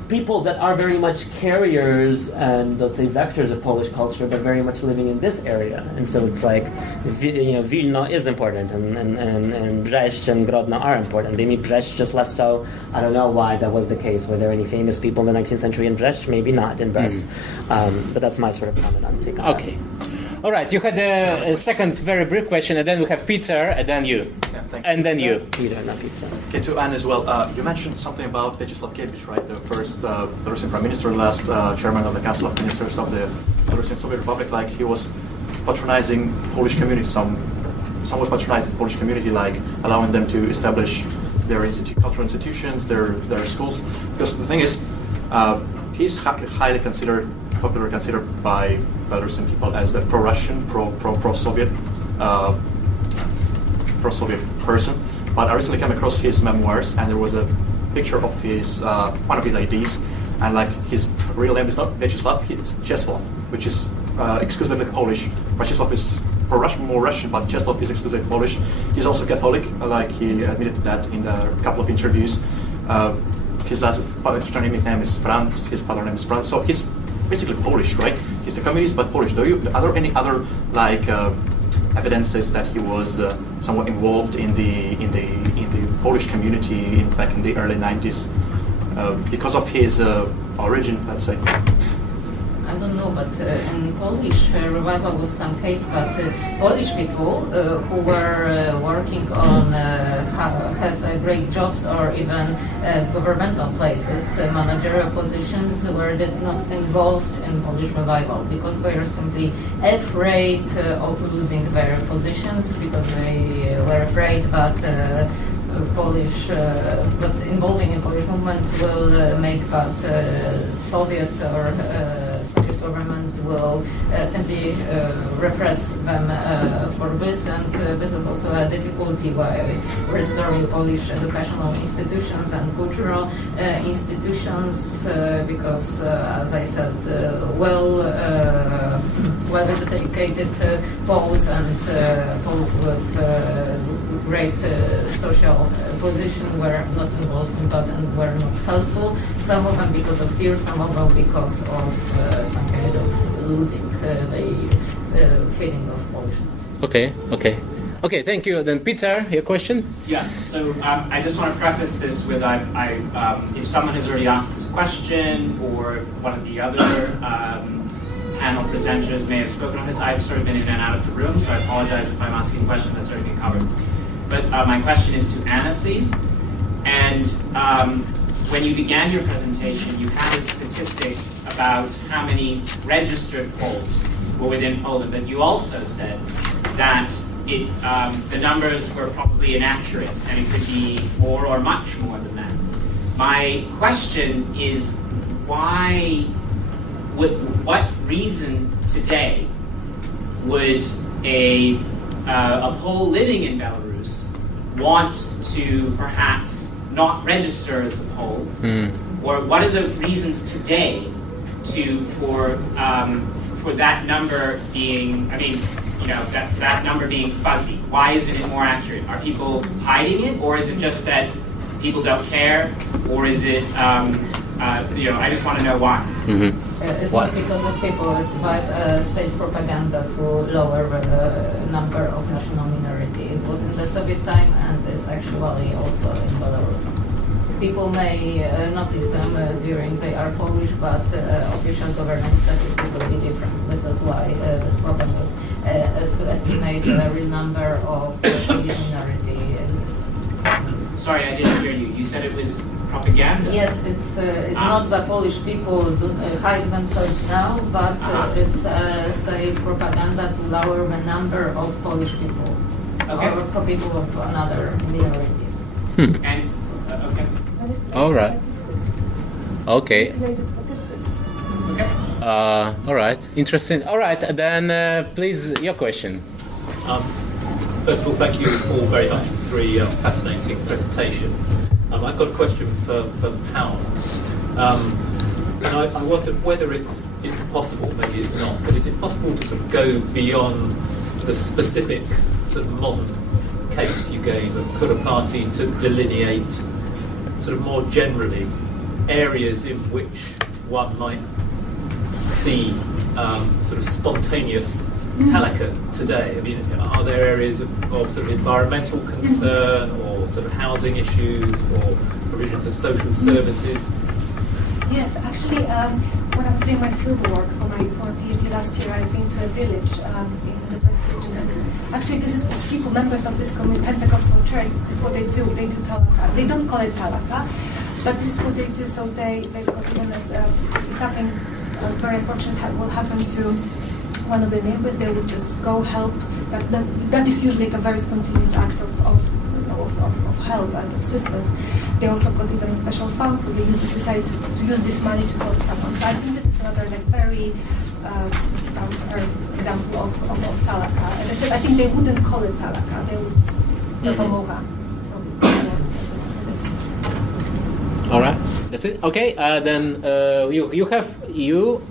people that are very much carriers and, let's say, vectors of Polish culture, but very much living in this area. And so it's like, Wilno is important, and Brest and Grodno are important. Maybe Brest just less so. I don't know why that was the case. Were there any famous people in the 19th century in Brest? Maybe not in Brest. But that's my sort of comment on take on Okay. that. All right, you had a second very brief question, and then we have Peter, and then you, Yeah, thank you. and then you. Peter, not pizza. Okay, to Anne as well. You mentioned something about Vyacheslav Gebich, right? The first Belarusian prime minister, last chairman of the Council of Ministers of the Belarusian Soviet Republic. Like he was patronizing Polish community, somewhat patronizing the Polish community, like allowing them to establish their cultural institutions, their schools. Because the thing is, he's highly popular considered by Belarusian people as the pro-Russian, pro-Soviet person. But I recently came across his memoirs, and there was a picture of his one of his IDs, and like his real name is not Vyacheslav, it's Czesław, which is exclusively Polish. Vyacheslav is pro-Russian, more Russian, but Czesław is exclusively Polish. He's also Catholic, like he admitted that in a couple of interviews. His last patronymic name is Franz, his father name is Franz, so he's basically Polish, right? He's a communist but Polish. Are there any other like evidences that he was somewhat involved in the Polish community back in the early 90s because of his origin, let's say? I don't know, but in Polish revival was some case, but Polish people who were working on have great jobs or even governmental places, managerial positions, were not involved in Polish revival because they were simply afraid of losing their positions because they were afraid that but involving in Polish movement will make that Soviet or Soviet government will simply repress them for this, and this is also a difficulty by restoring Polish educational institutions and cultural institutions because, as I said, well-educated Poles and Poles with great social position were not involved in that and were not helpful. Some of them because of fear, some of them because of some kind of losing the feeling of Polishness. Okay, thank you. Then Peter, your question? Yeah, so I just want to preface this with if someone has already asked this question or one of the other panel presenters may have spoken on this, I've sort of been in and out of the room, so I apologize if I'm asking a question that's already been covered. But my question is to Anna, please. And when you began your presentation, you had a statistic about how many registered Poles were within Poland, but you also said that the numbers were probably inaccurate, and it could be more or much more than that. My question is, what reason today would a Pole living in Belarus want to perhaps not register as a Pole, or what are the reasons today for that number being? I mean, that number being fuzzy. Why isn't it more accurate? Are people hiding it, or is it just that people don't care, or is it? I just want to know why. It's not because of people, it's by state propaganda to lower the number of national minority. It was in the Soviet time and is actually also in Belarus. People may notice them during they are Polish, but official government statistics will be different. This is why this problem is to estimate the real number of Polish minority exists. Sorry, I didn't hear you. You said it was propaganda? Yes, it's not that Polish people hide themselves now, but it's state propaganda to lower the number of Polish people or people of other minorities. And okay. All right. Okay. All right. Interesting. All right. Then, please, your question. First of all, thank you all very much for three fascinating presentations. I've got a question for Paul. And I wonder whether it's possible, maybe it's not, but is it possible to sort of go beyond the specific sort of modern case you gave of Kuropatty to delineate sort of more generally areas in which one might see sort of spontaneous Talaka today? I mean, are there areas of sort of environmental concern or sort of housing issues or provisions of social services Yes, actually, when I was doing my field work for my PhD last year, I've been to a village in the West region. And actually, this is what people, members of this community, Pentecostal church, this is what they do. They do talaka. They don't call it talaka, but this is what they do. So they've got even as something very unfortunate will happen to one of the neighbors. They would just go help. That is usually a very spontaneous act of help and assistance. They also got even a special fund, so they use the society to use this money to help someone. So I think this is another very down-to-earth example of talaka. As I said, I think they wouldn't call it talaka. They would just pomoga. All right, that's it. Okay, then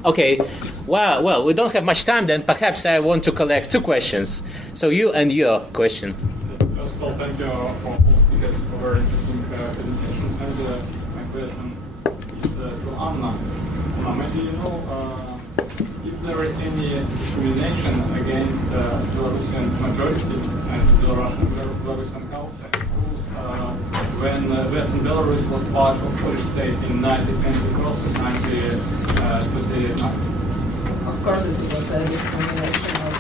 okay. Well, we don't have much time. Then perhaps I want to collect two questions. So you and your question. First of all, thank you for all speakers for very interesting presentations. And my question is to Anna. Anna, maybe you know, is there any discrimination against Belarusian majority and Belarusian culture when Belarus was part of Polish state in 1920 process until 1939? Of course, it was a discrimination of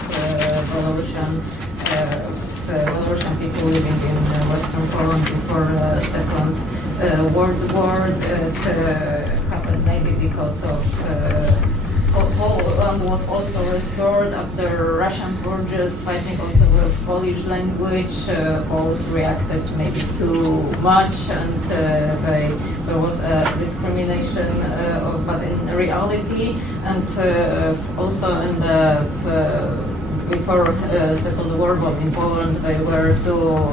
Belarusian people living in Western Poland before Second World War. It happened maybe because of Poland was also restored after Russian purges, fighting also with Polish language. Poles reacted maybe too much, and there was a discrimination, but in reality, and also in the before Second World War in Poland, there were two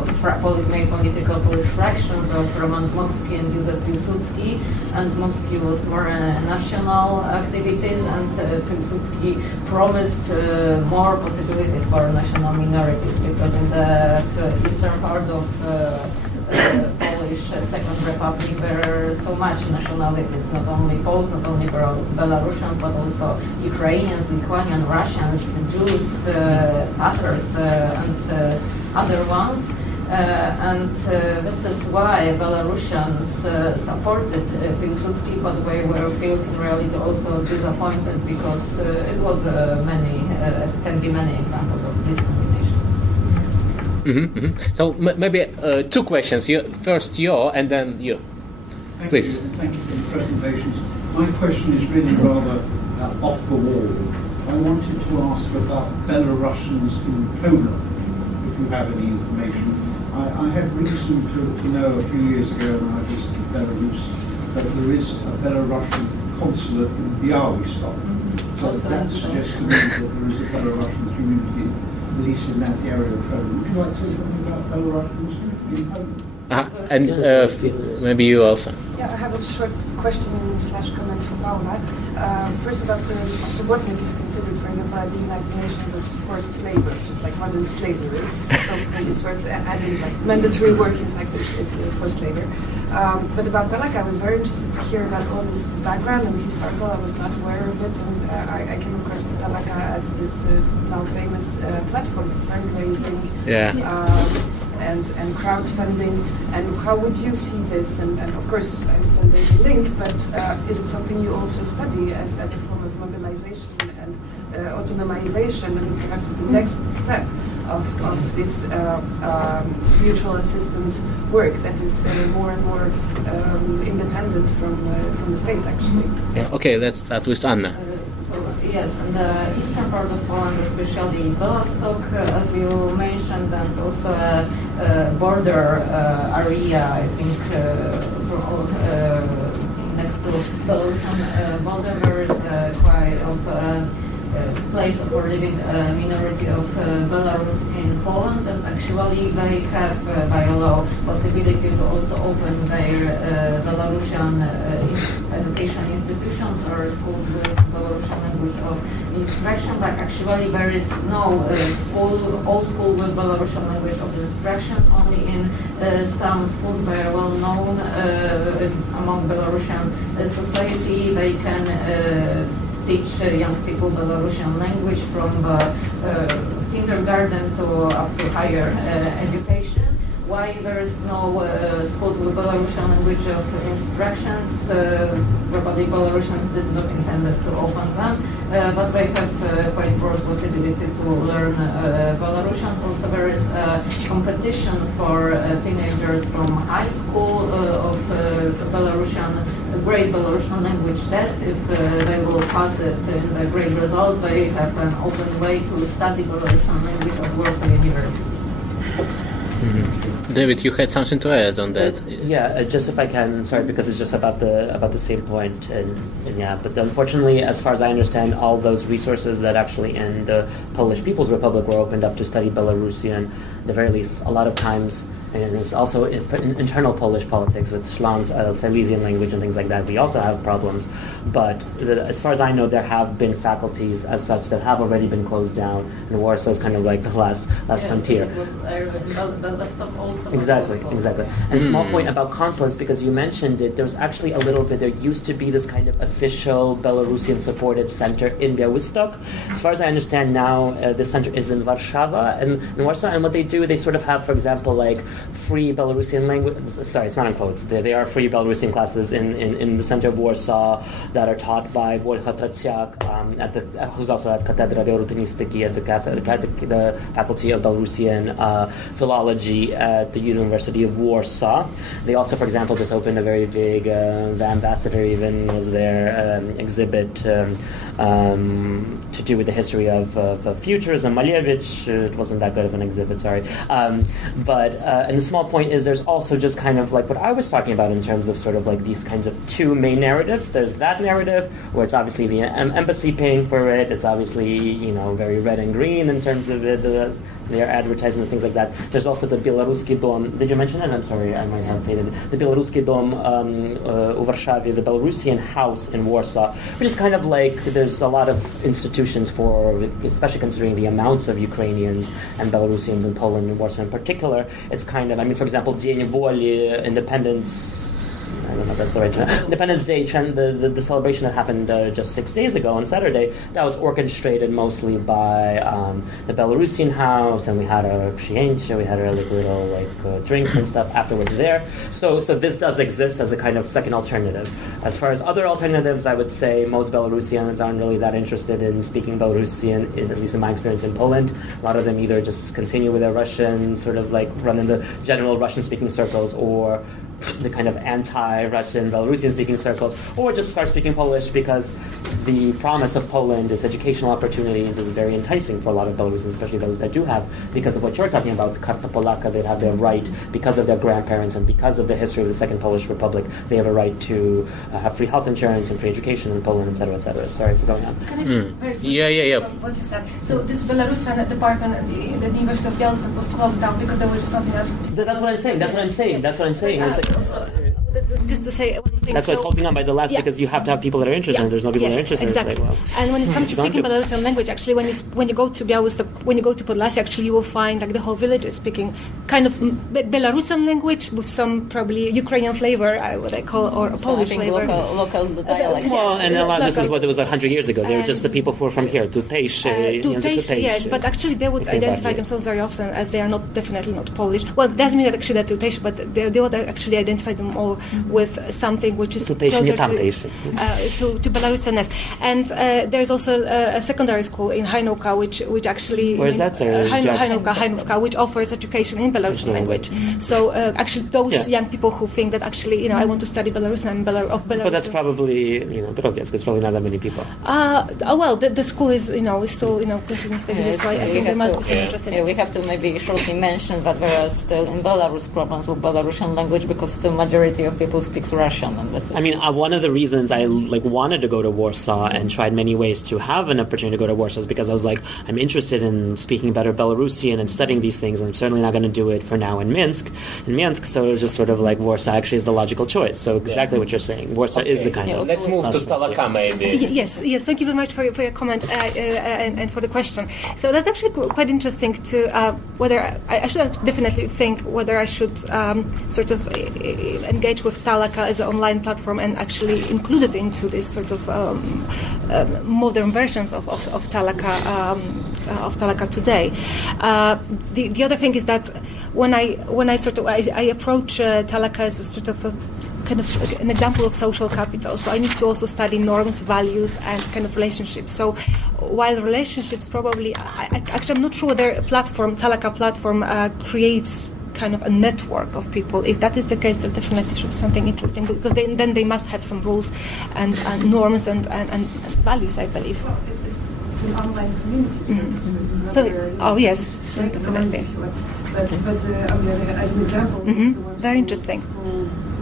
main political Polish fractions of Roman Dmowski and Józef Piłsudski, and Dmowski was more national activities, and Piłsudski promised more possibilities for national minorities, because in the eastern part of Polish Second Republic there are so much nationalities, not only Poles, not only Belarusians, but also Ukrainians, Lithuanians, Russians, Jews, Tatars, and other ones. And this is why Belarusians supported Piłsudski, but we were feeling in reality also disappointed, because it was can be many examples of discrimination. So maybe two questions. First you, and then you. Please. Thank you for the presentations. My question is really rather off the wall. I wanted to ask about Belarusians in Poland, if you have any information. I had reason to know a few years ago when I visited Belarus that there is a Belarusian consulate in Białystok. So that suggests to me that there is a Belarusian community, at least in that area of Poland. Would you like to say something about Belarusians in Poland? And maybe you also. Yeah, I have a short question/comment for Paula. First, about the subordinate is considered, for example, by the United Nations as forced labor, just like modern slavery. So it's worth adding, like mandatory work, in fact, is forced labor. But about talaka, I was very interested to hear about all this background and historical. I was not aware of it, and I came across talaka as this now famous platform for fundraising. Yeah. And crowdfunding, and how would you see this? And of course, I understand there's a link, but is it something you also study as a form of mobilization and autonomization? I mean, perhaps the next step of this mutual assistance work that is more and more independent from the state, actually. Yeah. Okay, let's start with Anna. Yes, in the eastern part of Poland, especially Białystok, as you mentioned, and also a border area, I think, next to Belarusian border, there is quite also a place for living minority of Belarus in Poland, and actually they have by law possibility to also open their Belarusian education institutions or schools with Belarusian language of instruction, but actually there is no school with Belarusian language of instructions. Only in some schools that are well known among Belarusian society, they can teach young people Belarusian language from kindergarten to up to higher education. why there is no schools with Belarusian language of instructions. Probably Belarusians did not intend to open them, but they have quite broad possibility to learn Belarusians. Also, there is competition for teenagers from high school of Belarusian, great Belarusian language test. If they will pass it in the great result, they have an open way to study Belarusian language at Warsaw University. David, you had something to add on that? Yeah, just if I can, sorry, because it's just about the same point, and yeah, but unfortunately, as far as I understand, all those resources that actually in the Polish People's Republic were opened up to study Belarusian, at the very least, a lot of times, and it's also in internal Polish politics with Śląsk, Silesian language and things like that. We also have problems, but as far as I know, there have been faculties as such that have already been closed down, and Warsaw is kind of like the last frontier. It was the stop also. Exactly. And small point about consulates, because you mentioned it, there was actually a little bit, there used to be this kind of official Belarusian supported center in Białystok. As far as I understand now, this center is in Warsaw, and in Warsaw, and what they do, they sort of have, for example, like free Belarusian language, sorry, it's not in quotes, they are free Belarusian classes in the center of Warsaw that are taught by Wojciech Traciak, who's also at Katedra Rutynistyki at the Faculty of Belarusian Philology at the University of Warsaw. They also, for example, just opened a very big, the ambassador even was there, exhibit to do with the history of futurism. Malevich, it wasn't that good of an exhibit, sorry. And the small point is there's also just kind of like what I was talking about in terms of sort of like these kinds of two main narratives. There's that narrative where it's obviously the embassy paying for it. It's obviously, you know, very red and green in terms of their advertisement, things like that. There's also the Białoruski Dom. Did you mention it? I'm sorry, I might have faded. The Białoruski Dom in Warsaw, the Belarusian house in Warsaw, which is kind of like there's a lot of institutions for, especially considering the amounts of Ukrainians and Belarusians in Poland, in Warsaw in particular. It's kind of, I mean, for example, Dzień Woli, Independence. I don't know if that's the right term. Independence Day, the celebration that happened just 6 days ago on Saturday, that was orchestrated mostly by the Belarusian house, and we had a przyjęcie, we had our like little like drinks and stuff afterwards there. So this does exist as a kind of second alternative. As far as other alternatives, I would say most Belarusians aren't really that interested in speaking Belarusian, at least in my experience in Poland. A lot of them either just continue with their Russian, sort of like run in the general Russian-speaking circles, or the kind of anti-Russian, Belarusian-speaking circles, or just start speaking Polish because the promise of Poland, its educational opportunities, is very enticing for a lot of Belarusians, especially those that do have, because of what you're talking about, Karta Polaka, they have their right, because of their grandparents and because of the history of the Second Polish Republic, they have a right to have free health insurance and free education in Poland, etc., etc. Sorry for going on. Can I just very quickly Yeah. what you said? So this Belarusian department at the University of Białystok was closed down because there were just not enough. That's what I'm saying. It's like, just to say one thing. that's why it's holding on by the last, because you have to have people that are interested. There's no people that are interested. Exactly. It's like, well, and when it comes to speaking Belarusian language, actually, when you go to Białystok, when you go to Podlasie, actually, you will find like the whole village is speaking kind of Belarusian language with some probably Ukrainian flavor, what I call, or Polish flavor. Local dialect. well, and a lot. This is local. what it was 100 years ago. They were just the people who were from here. Tutejsze, yes, but actually they would identify themselves very often as they are definitely not Polish. Well, it doesn't mean that actually they're Tutejsze, but they would actually identify them all with something which is closer to Belarusianness. And there's also a secondary school in Hajnówka, which actually... Where's that? Hajnówka, which offers education in Belarusian language. So actually those young people who think that actually, I want to study Belarusian of Belarus... But that's probably, Drobiazk, it's probably not that many people. Well, the school is, still, continues to exist, so I think there must be some interest in it. We have to maybe shortly mention that there are still in Belarus problems with Belarusian language because the majority of people speaks Russian. And this is one of the reasons I wanted to go to Warsaw and tried many ways to have an opportunity to go to Warsaw is because I was like, I'm interested in speaking better Belarusian and studying these things, and I'm certainly not going to do it for now in Minsk. So it was just sort of like Warsaw actually is the logical choice. So exactly what you're saying. Warsaw is the kind of... Let's move to Talaka maybe. Yes, thank you very much for your comment and for the question. So that's actually quite interesting to whether I should definitely think whether I should sort of engage with Talaka as an online platform and actually include it into this sort of modern versions of Talaka today. The other thing is that when I sort of I approach Talaka as a sort of a kind of an example of social capital. So I need to also study norms, values, and kind of relationships. So while relationships probably, actually I'm not sure whether a platform, Talaka platform, creates kind of a network of people. If that is the case, that definitely should be something interesting, because then they must have some rules and norms and values, I believe. Well, it's an online community, so it's Oh yes, definitely. But on the other hand, as an example, it's the ones very interesting.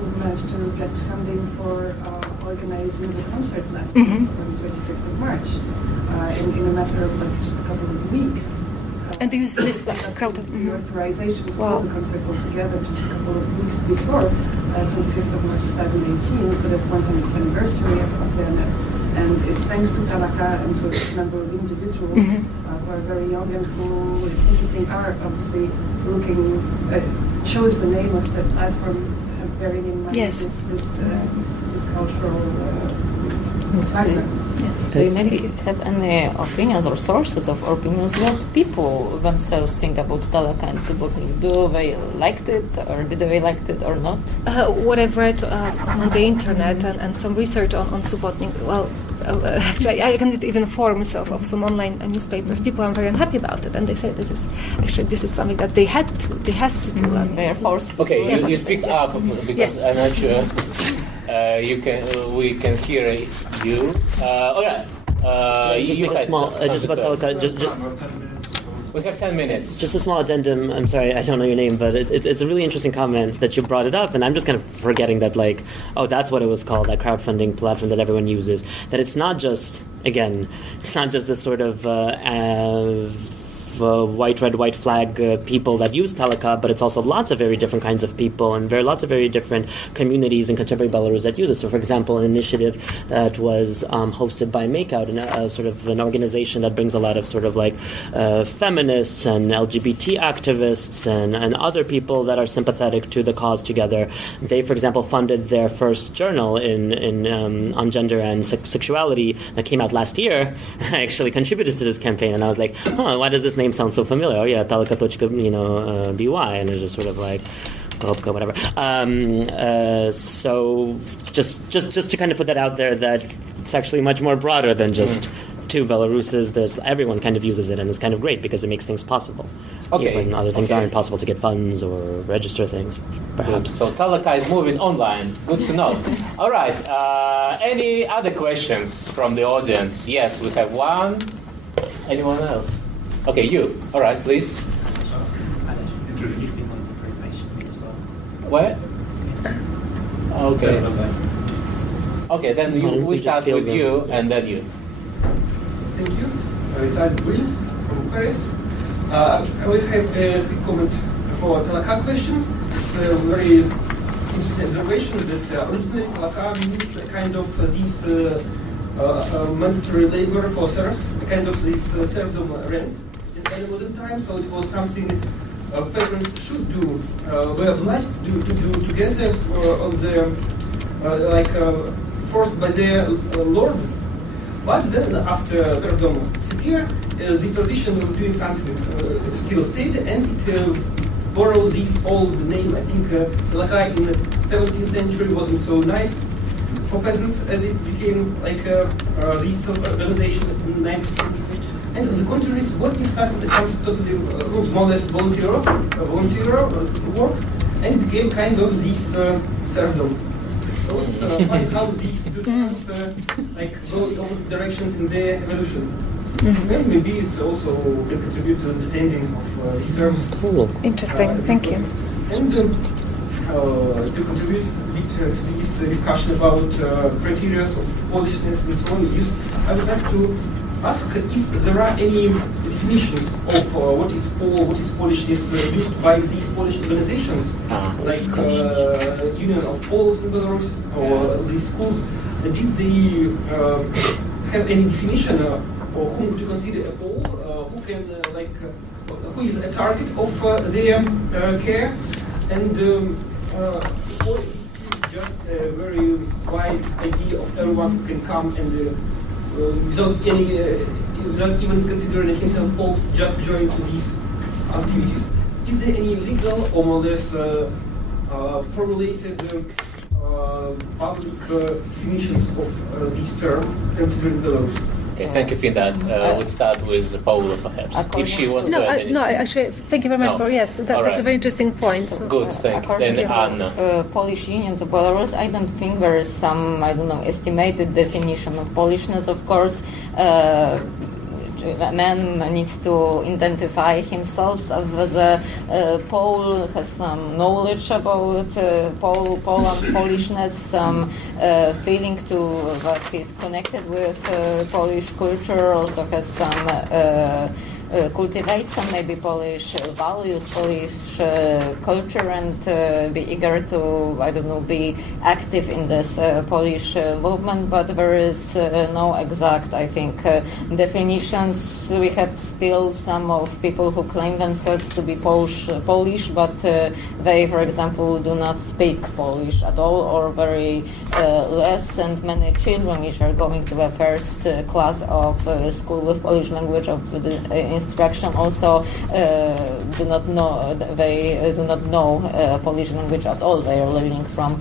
who managed to get funding for organizing the concert last week on the 25th of March in a matter of like just a couple of weeks. And do you use this crowd? The authorization to hold the concert altogether just a couple of weeks before 25th of March 2018 for the 100th anniversary of the NF. And it's thanks to Talaka and to a number of individuals who are very young and who, it's interesting, are obviously looking, shows the name of the platform bearing in mind this cultural background. Do you maybe have any opinions or sources of opinions what people themselves think about Talaka and Subotnik? Do they liked it, or did they liked it or not? What I've read on the internet and some research on Subotnik, well, actually I can read even forums of some online newspapers. People are very unhappy about it, and they say this is something that they have to do. I mean, They are forced. Okay, you speak up because I'm not sure. We can hear you. All right. Just you a had small, some- just about Talaka, We have 10 minutes. just a small addendum. I'm sorry, I don't know your name, but it's a really interesting comment that you brought it up, and I'm just kind of forgetting that, like, oh, that's what it was called, that crowdfunding platform that everyone uses. That it's not just, again, it's not just this sort of white, red, white flag people that use Talaka, but it's also lots of very different kinds of people and lots of very different communities in contemporary Belarus that use it. So, for example, an initiative that was hosted by Makeout, sort of an organization that brings a lot of sort of like feminists and LGBT activists and other people that are sympathetic to the cause together. They, for example, funded their first journal on gender and sexuality that came out last year. I actually contributed to this campaign, and I was like, why does this name sound so familiar? Oh yeah, Talaka.by, BY, and it's just sort of like whatever. So just to kind of put that out there, that it's actually much more broader than just two Belaruses. Everyone kind of uses it, and it's kind of great because it makes things possible. Okay. When other things aren't possible to get funds or register things, perhaps. So Talaka is moving online. Good to know. All right. Any other questions from the audience? Yes, we have one. Anyone else? Okay, you. All right, please. Introduce people into preparation as well. What? Okay. Okay, then we start with you, and then you. Thank you. Retired Will from Paris. I will have a quick comment for Talaka question. It's a very interesting observation that originally Talaka means a kind of this mandatory labor for serfs, a kind of this serfdom rent in early modern times. So it was something peasants should do, were obliged to do together on the forced by their lord. But then after serfdom disappeared, the tradition of doing something still stayed, and it borrowed this old name. I think Talaka in the 17th century wasn't so nice for peasants as it became like this organization in the 19th century. And on the contrary, working started as something totally more or less volunteer work, and became kind of this serfdom. So it's funny how these two terms go in opposite directions in their evolution. And maybe it's also can contribute to the understanding of these terms. Cool. Interesting. Thank you. And to contribute a bit to this discussion about criteria of Polishness and so on, I would like to ask if there are any definitions of what is Polishness used by these Polish organizations, like Union of Poles in Belarus or these schools. Did they have any definition of whom to consider a Pole, who can who is a target of their care, and or is it just a very wide idea of everyone who can come and without even considering himself Pole, just join to these activities? is there any legal or more or less formulated public definitions of this term considering Belarus? Okay, thank you, Finda. We'll start with Paula, perhaps, if she wants to add anything. No, actually, thank you very much No. for, yes, All that's right. a very interesting point. So, Good, thank you. According Then to Anna. Polish Union to Belarus, I don't think there is some, I don't know, estimated definition of Polishness. Of course, a man needs to identify himself as a Pole, has some knowledge about Poland, Polishness, some feeling that he's connected with Polish culture, also has some cultivate some maybe Polish values, Polish culture, and be eager to, I don't know, be active in this Polish movement. But there is no exact, I think, definitions. We have still some of people who claim themselves to be Polish, but they, for example, do not speak Polish at all or very less. And many children which are going to the first class of school with Polish language of the instruction also do not know. They do not know Polish language at all. They are learning from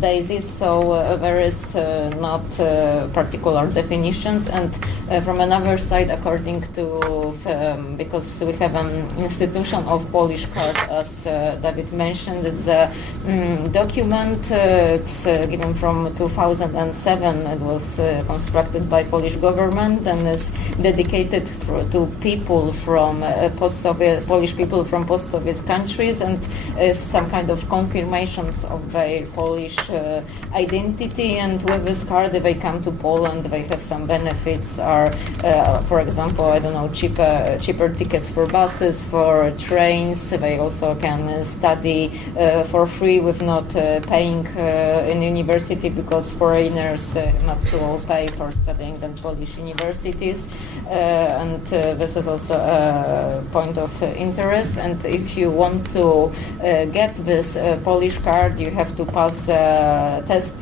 basis. So there is not particular definitions. And from another side, according to because we have an institution of Polish card, as David mentioned, it's a document. It's given from 2007. It was constructed by Polish government and is dedicated to people from post-Soviet, Polish people from post-Soviet countries, and is some kind of confirmations of their Polish identity. And with this card, if they come to Poland, they have some benefits. Are, for example, I don't know, cheaper tickets for buses, for trains. They also can study for free with not paying in university, because foreigners must all pay for studying at Polish universities. And this is also a point of interest. And if you want to get this Polish card, you have to pass a test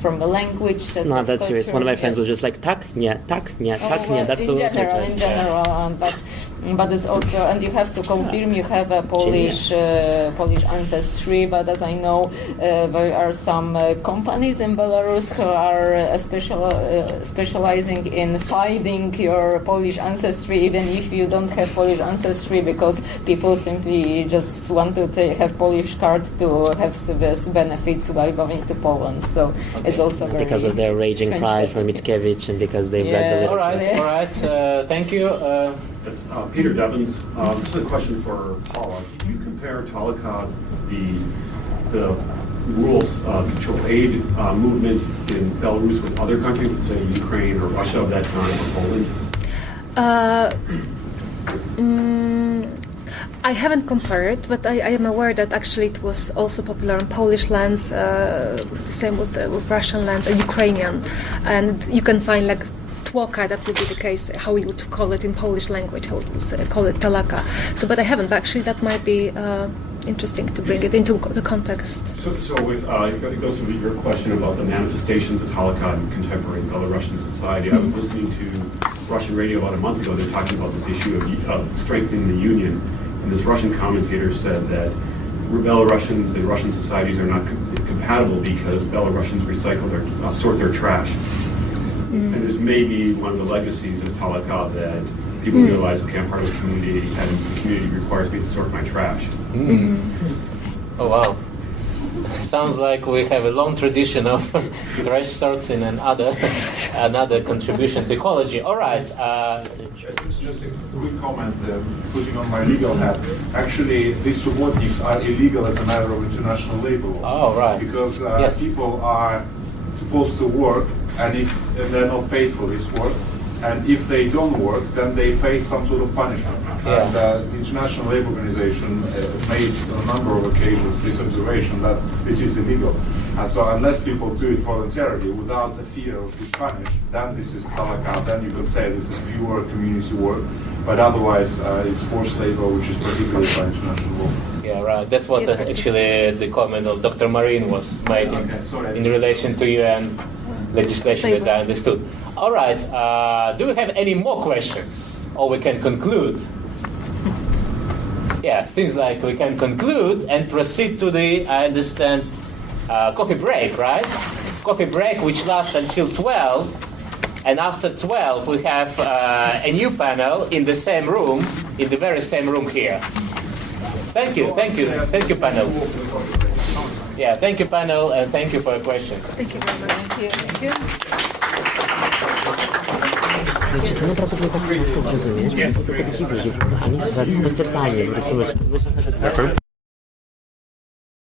from the language. It's not that serious. One of my friends was just like, tak, nie, tak, nie, tak, nie. That's the in general, but it's also, and you have to confirm you have a Polish ancestry. But as I know, there are some companies in Belarus who are specializing in finding your Polish ancestry, even if you don't have Polish ancestry, because people simply just want to have Polish card to have this benefits while going to Poland. So it's also very because of their raging pride for Mickiewicz and because they read the literature. All right. Thank you. Yes, Peter Devins. This is a question for Paula. Can you compare Talakad, the rules mutual aid movement in Belarus with other countries, let's say Ukraine or Russia of that time, or Poland? I haven't compared, but I am aware that actually it was also popular in Polish lands, the same with Russian lands and Ukrainian. And you can find like tłoka, that would be the case, how we would call it in Polish language, how we would call it talaka. So, but I haven't, but actually that might be interesting to bring it into the context. So it goes to your question about the manifestations of Talakad in contemporary Belarusian society. I was listening to Russian radio about a month ago. They're talking about this issue of strengthening the union. And this Russian commentator said that Belarusians and Russian societies are not compatible because Belarusians sort their trash. And this may be one of the legacies of Talakad, that people realize, okay, I'm part of the community, and the community requires me to sort my trash. Oh, wow. Sounds like we have a long tradition of trash sorting and another contribution to ecology. All right. Just a quick comment, putting on my legal hat. Actually, these subordinates are illegal as a matter of international labor law. Oh, right. Because Yes. people are supposed to work, and they're not paid for this work, and if they don't work, then they face some sort of punishment. Yeah. And the International Labour Organization made on a number of occasions this observation that this is illegal. And so unless people do it voluntarily without the fear of being punished, then this is talaka, then you can say this is pure community work. But otherwise, it's forced labor, which is prohibited by international law. Yeah, right. That's what actually the comment of Dr. Marin was made in relation to UN legislation, as I understood. All right. Do we have any more questions, or we can conclude? yeah, seems like we can conclude and proceed to the, I understand, coffee break, right? Coffee break, which lasts until 12. And after 12, we have a new panel in the same room, in the very same room here. Thank you, panel. Yeah, thank you, panel, and thank you for your questions. Thank you very much. Thank you. Wiecie, to naprawdę nie tak ciężko zrozumieć, bo to tak dziwne, że ani żadne pytanie, myślę sobie, że